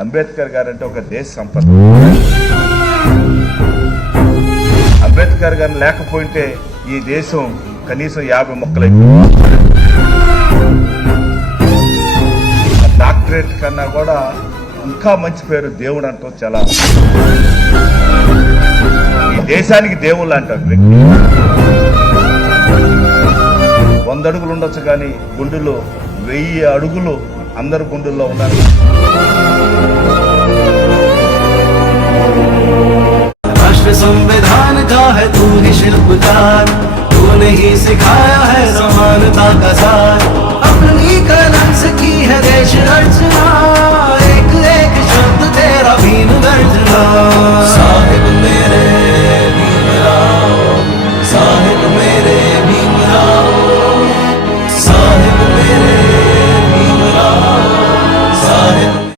అంబేద్కర్ గారు అంటే ఒక దేశ సంపద. అంబేద్కర్ గారు లేకపోయింటే ఈ దేశం కనీసం 50 మొక్కలైపోయింది. డాక్టరేట్ కన్నా కూడా ఇంకా మంచి పేరు దేవుడు అంటూ చాలా. ఈ దేశానికి దేవుళ్ళు అంటారు వ్యక్తి. 100 అడుగులు ఉండొచ్చు కానీ గుండెలో 1000 అడుగులు అందరు గుండెల్లో ఉన్నారు.